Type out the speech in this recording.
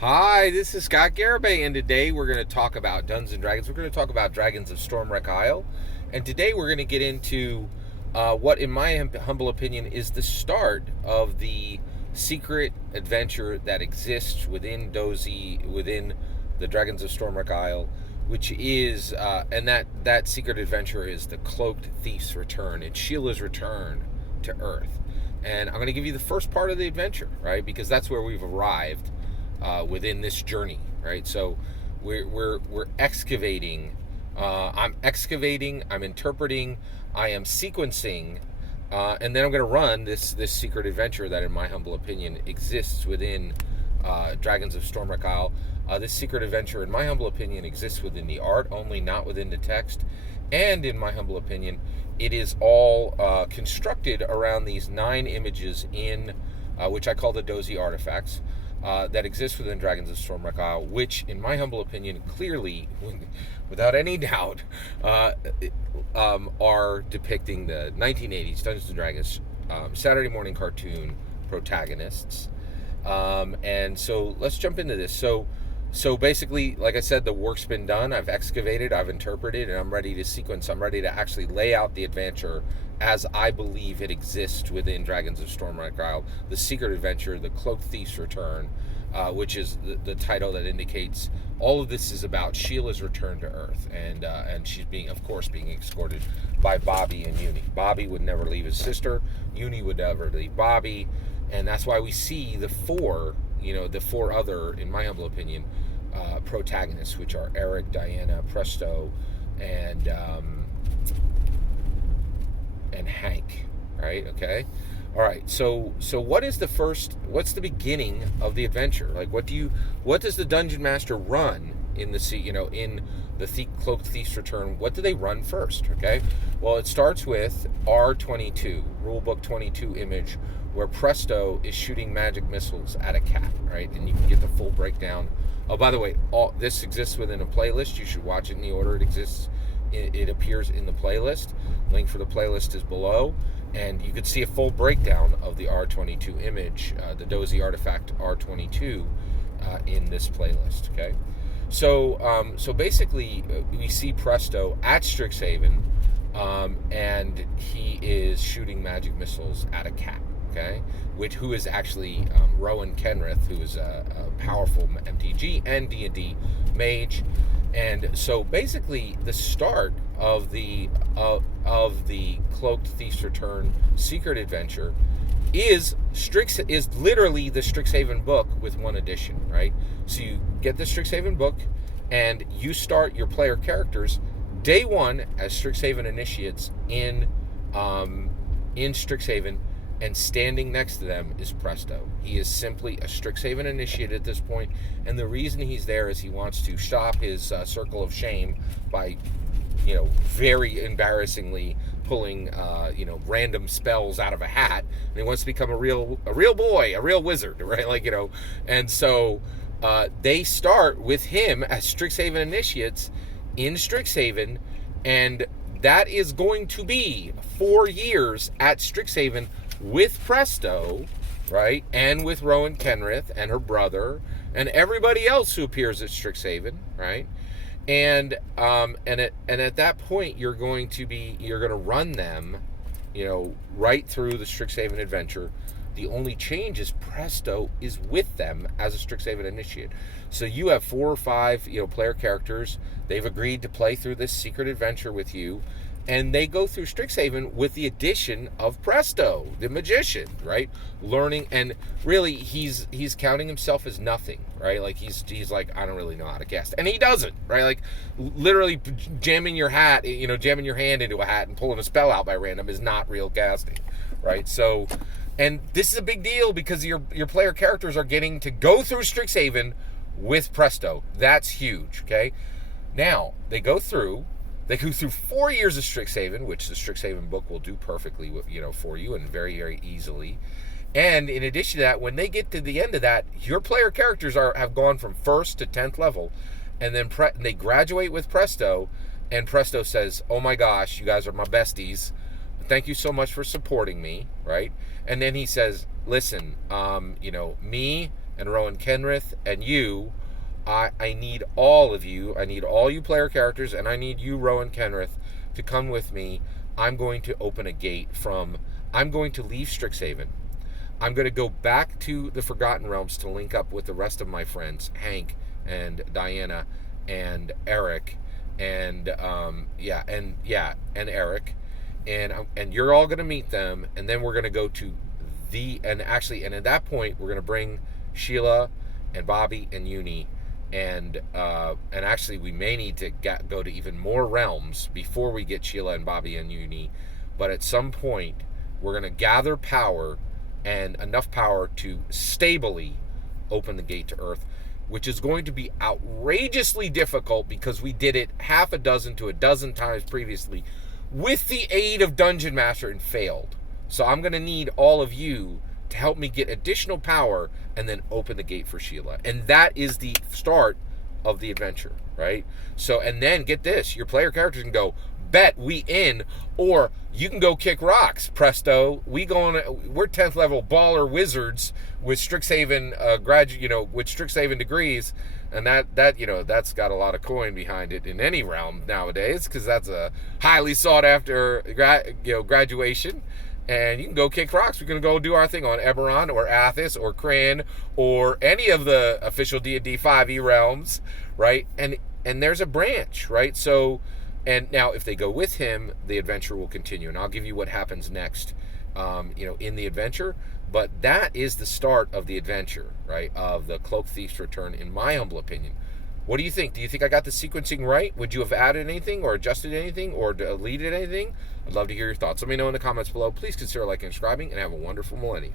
Hi, this is Scott Garibay, and today we're going to talk about Dungeons and Dragons. We're going to talk about Dragons of Stormwreck Isle, and today we're going to get into what, in my humble opinion, is the start of the secret adventure that exists within the Dragons of Stormwreck Isle, which is, and that secret adventure is the Cloaked Thief's Return. It's Sheila's return to Earth, and I'm going to give you the first part of the adventure, right? Because that's where we've arrived within this journey, right? So we're excavating. I'm excavating. I'm interpreting. I am sequencing, and then I'm going to run this secret adventure that, in my humble opinion, exists within Dragons of Stormwreck Isle. This secret adventure, in my humble opinion, exists within the art only, not within the text. And in my humble opinion, it is all constructed around these 9 images in which I call the Dozy artifacts. That exist within Dragons of Stormwreck Isle, which, in my humble opinion, clearly, without any doubt, are depicting the 1980s Dungeons and Dragons Saturday morning cartoon Protagonists. And so let's jump into this. So basically, like I said, the work's been done. I've excavated, I've interpreted, and I'm ready to sequence. I'm ready to actually lay out the adventure as I believe it exists within Dragons of Stormwreck Isle, the secret adventure, the Cloaked Thief's Return, which is the title that indicates all of this is about Sheila's return to Earth, and she's being, of course, being escorted by Bobby and Uni. Bobby would never leave his sister. Uni would never leave Bobby, and that's why we see the four other, in my humble opinion, protagonists, which are Eric, Diana, Presto, and Hank, right? Okay, all right. So what's the beginning of the adventure? Like, what does the dungeon master run in the Cloaked Thief's Return? What do they run first? Okay, well, it starts with R22, Rulebook 22 image, where Presto is shooting magic missiles at a cat, right? And you can get the full breakdown. Oh, by the way, all this exists within a playlist. You should watch it in the order it exists. It appears in the playlist. Link for the playlist is below, and you can see a full breakdown of the R22 image, the Dozy artifact R22, in this playlist. Okay, so basically, we see Presto at Strixhaven, and he is shooting magic missiles at a cat. Okay, who is actually Rowan Kenrith, who is a powerful MTG and D&D mage. And so basically, the start of the Cloaked Thief's Return secret adventure is literally the Strixhaven book with one addition, right? So you get the Strixhaven book, and you start your player characters day one as Strixhaven initiates in Strixhaven. And standing next to them is Presto. He is simply a Strixhaven initiate at this point, and the reason he's there is he wants to stop his circle of shame by, very embarrassingly pulling, random spells out of a hat, and he wants to become a real boy, a real wizard, right? And so they start with him as Strixhaven initiates in Strixhaven, and that is going to be 4 years at Strixhaven with Presto, right, and with Rowan Kenrith and her brother and everybody else who appears at Strixhaven, right, and at that point you're going to run them, right through the Strixhaven adventure. The only change is Presto is with them as a Strixhaven initiate. So you have 4 or 5, player characters. They've agreed to play through this secret adventure with you, and they go through Strixhaven with the addition of Presto, the magician, right? Learning, and really he's counting himself as nothing, right? Like he's like, I don't really know how to cast, and he doesn't, right? Like literally jamming your hand into a hat and pulling a spell out by random is not real casting, right? So, and this is a big deal because your player characters are getting to go through Strixhaven with Presto. That's huge, okay? Now, they go through 4 years of Strixhaven, which the Strixhaven book will do perfectly, for you and very, very easily. And in addition to that, when they get to the end of that, your player characters have gone from 1st to 10th level, and then they graduate with Presto, and Presto says, "Oh my gosh, you guys are my besties. Thank you so much for supporting me," right? And then he says, "Listen, me and Rowan Kenrith and you. I need all of you. I need all you player characters, and I need you, Rowan Kenrith, to come with me. I'm going to open a gate I'm going to leave Strixhaven. I'm going to go back to the Forgotten Realms to link up with the rest of my friends, Hank and Diana and Eric and Eric, and you're all going to meet them, and then we're going to go to and at that point we're going to bring Sheila and Bobby and Uni, and actually we may need to go to even more realms before we get Sheila and Bobby and Uni, but at some point we're going to gather power, and enough power to stably open the gate to Earth, which is going to be outrageously difficult because we did it half a dozen to a dozen times previously with the aid of Dungeon Master and failed. So I'm going to need all of you to help me get additional power and then open the gate for Sheila. And that is the start of the adventure, right? So, and then get this, your player characters can go, bet we in, or you can go kick rocks, presto. We're 10th level baller wizards with Strixhaven with Strixhaven degrees, and that's got a lot of coin behind it in any realm nowadays, because that's a highly sought after graduation. And you can go kick rocks. We're going to go do our thing on Eberron or Athos or Cran or any of the official D&D 5e realms, right? And there's a branch, right? So, and now if they go with him, the adventure will continue. And I'll give you what happens next, in the adventure. But that is the start of the adventure, right? Of the Cloak Thief's Return, in my humble opinion. What do you think? Do you think I got the sequencing right? Would you have added anything or adjusted anything or deleted anything? I'd love to hear your thoughts. Let me know in the comments below. Please consider liking and subscribing, and have a wonderful millennium.